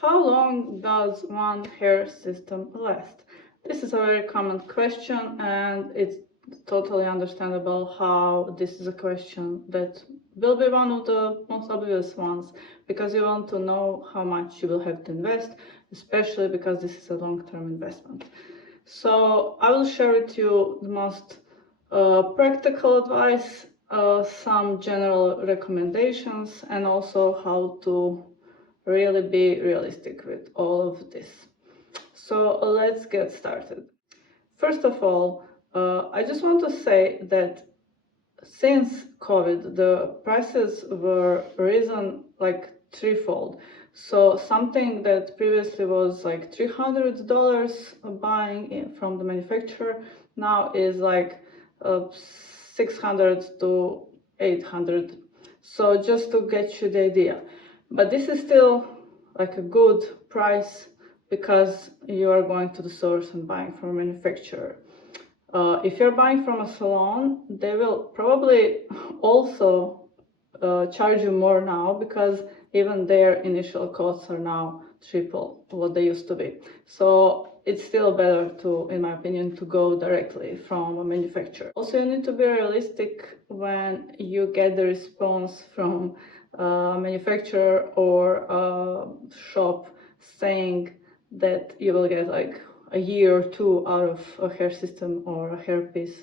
How long does one hair system last? This is a very common question, and it's totally understandable how this is a question that will be one of the most obvious ones, because you want to know how much you will have to invest, especially because this is a long-term investment. So I will share with you the most practical advice, some general recommendations, and also how to really be realistic with all of this. So let's get started. First of all, I just want to say that since COVID, the prices were risen like threefold. So something that previously was like $300 buying from the manufacturer now is like 600 to 800. So just to get you the idea. But this is still like a good price because you are going to the source and buying from a manufacturer. If you're buying from a salon, they will probably also charge you more now because even their initial costs are now triple what they used to be. So it's still better to, in my opinion, to go directly from a manufacturer. Also, you need to be realistic when you get the response from a manufacturer or a shop saying that you will get like a year or two out of a hair system or a hairpiece,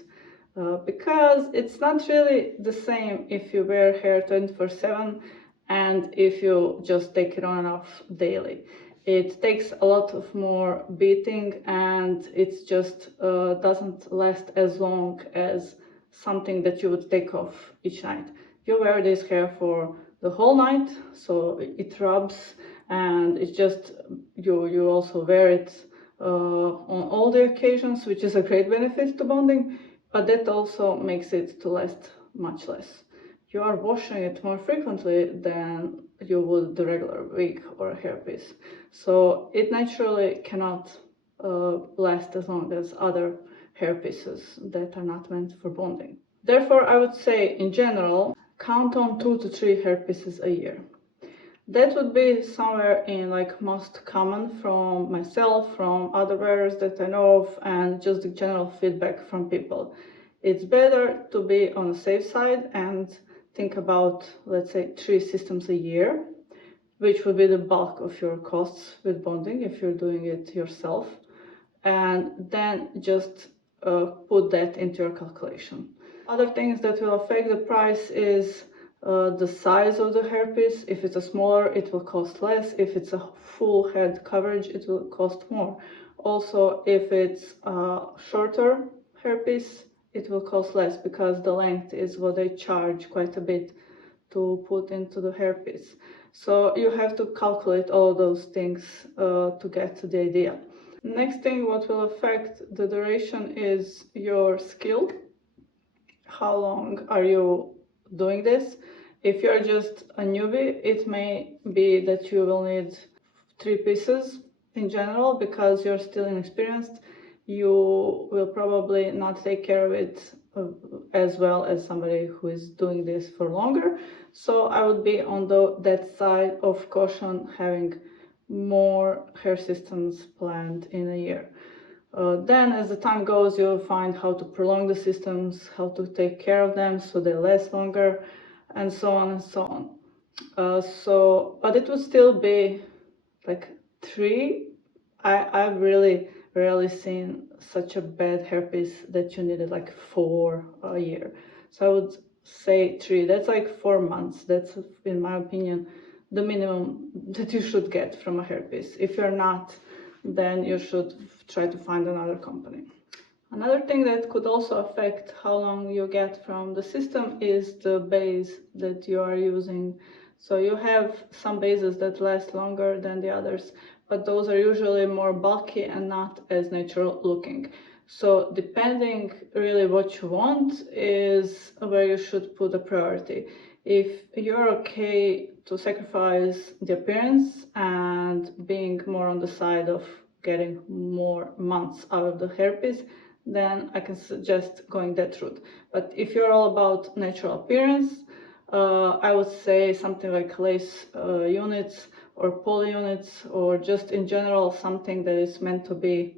because it's not really the same if you wear hair 24/7 and if you just take it on and off daily. It takes a lot of more beating, and it just doesn't last as long as something that you would take off each night. You wear this hair for the whole night, so it rubs, and it's just you also wear it on all the occasions, which is a great benefit to bonding, but that also makes it to last much less. You are washing it more frequently than you would the regular wig or a hairpiece, so it naturally cannot last as long as other hairpieces that are not meant for bonding. Therefore, I would say in general, count on 2 to 3 hairpieces a year. That would be somewhere in like most common from myself, from other wearers that I know of, and just the general feedback from people. It's better to be on the safe side and think about, let's say, 3 systems a year, which would be the bulk of your costs with bonding if you're doing it yourself, and then just put that into your calculation. Other things that will affect the price is the size of the hairpiece. If it's a smaller, it will cost less. If it's a full head coverage, it will cost more. Also, if it's a shorter hairpiece, it will cost less because the length is what they charge quite a bit to put into the hairpiece. So you have to calculate all those things to get to the idea. Next thing what will affect the duration is your skill. How long are you doing this? If you're just a newbie, it may be that you will need 3 pieces in general because you're still inexperienced. You will probably not take care of it as well as somebody who is doing this for longer. So I would be on that side of caution, having more hair systems planned in a year. Then as the time goes, you'll find how to prolong the systems, how to take care of them so they last longer, and so on and so on. But it would still be like 3. I've really rarely seen such a bad hairpiece that you needed like 4 a year. So I would say 3. That's like 4 months. That's, in my opinion, the minimum that you should get from a hairpiece. If you're not, then you should try to find another company. Another thing that could also affect how long you get from the system is the base that you are using. So you have some bases that last longer than the others, but those are usually more bulky and not as natural looking. So depending really what you want is where you should put a priority. If you're okay to sacrifice the appearance and being more on the side of getting more months out of the hairpiece, then I can suggest going that route. But if you're all about natural appearance, I would say something like lace units or poly units, or just in general something that is meant to be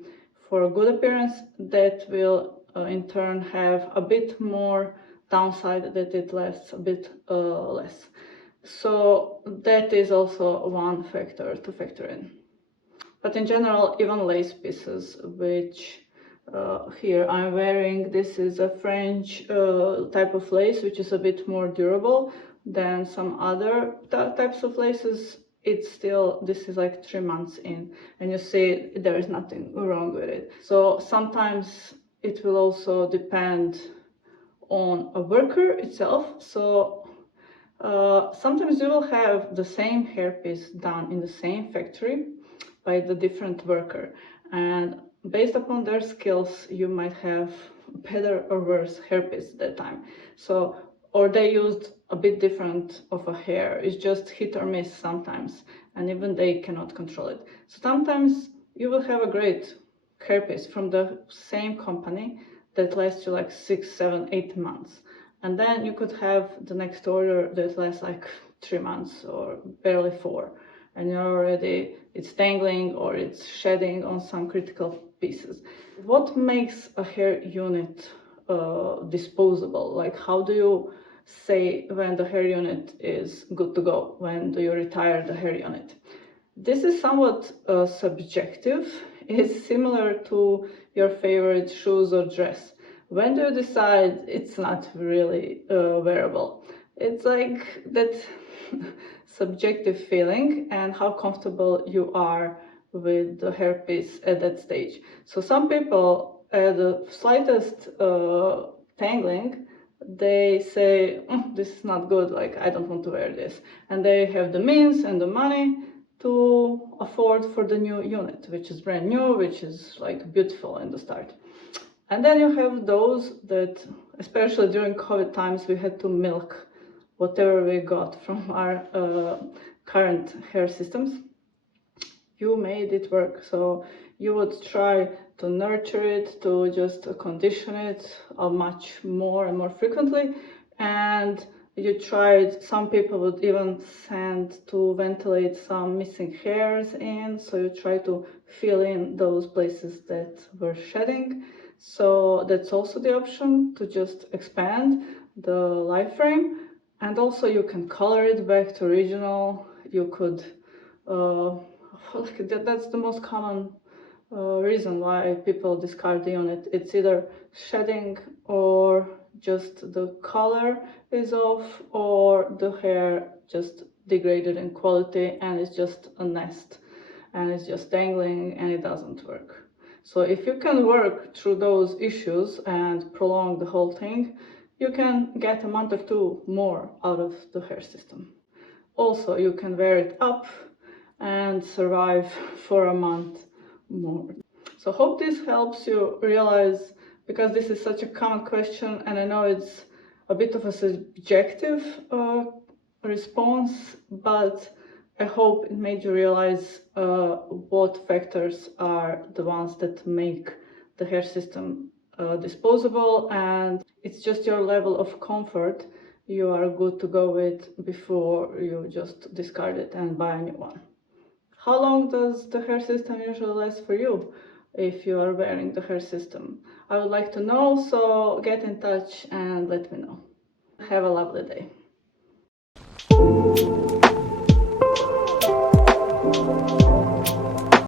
for a good appearance, that will in turn have a bit more downside, that it lasts a bit less. So that is also one factor to factor in. But in general, even lace pieces, which here I'm wearing, this is a French type of lace, which is a bit more durable than some other types of laces. It's still, this is like 3 months in, and you see there is nothing wrong with it. So sometimes it will also depend on a worker itself. So sometimes you will have the same hairpiece done in the same factory by the different worker, and based upon their skills you might have better or worse hairpiece that time. So, or they used a bit different of a hair, it's just hit or miss sometimes, and even they cannot control it. So sometimes you will have a great hairpiece from the same company that lasts you like 6, 7, 8 months, and then you could have the next order that lasts like 3 months or barely 4, and you're already, it's tangling or it's shedding on some critical pieces. What makes a hair unit disposable? Like, how do you say when the hair unit is good to go? When do you retire the hair unit? This is somewhat subjective. It's similar to your favorite shoes or dress. When do you decide it's not really wearable? It's like that subjective feeling and how comfortable you are with the hairpiece at that stage. So some people, at the slightest tangling, they say, this is not good, like I don't want to wear this. And they have the means and the money to afford for the new unit, which is brand new, which is like beautiful in the start. And then you have those that, especially during COVID times, we had to milk whatever we got from our current hair systems. You made it work, so you would try to nurture it, to just condition it much more and more frequently, and you tried, some people would even send to ventilate some missing hairs in, so you try to fill in those places that were shedding. So that's also the option, to just expand the life frame. And also you can color it back to original. You could that's the most common reason why people discard the unit. It's either shedding, or just the color is off, or the hair just degraded in quality and it's just a nest and it's just dangling and it doesn't work. So if you can work through those issues and prolong the whole thing, you can get a month or 2 more out of the hair system. Also, you can wear it up and survive for a month more. So hope this helps you realize, because this is such a common question and I know it's a bit of a subjective response, but I hope it made you realize what factors are the ones that make the hair system disposable, and it's just your level of comfort you are good to go with before you just discard it and buy a new one. How long does the hair system usually last for you if you are wearing the hair system? I would like to know, so get in touch and let me know. Have a lovely day.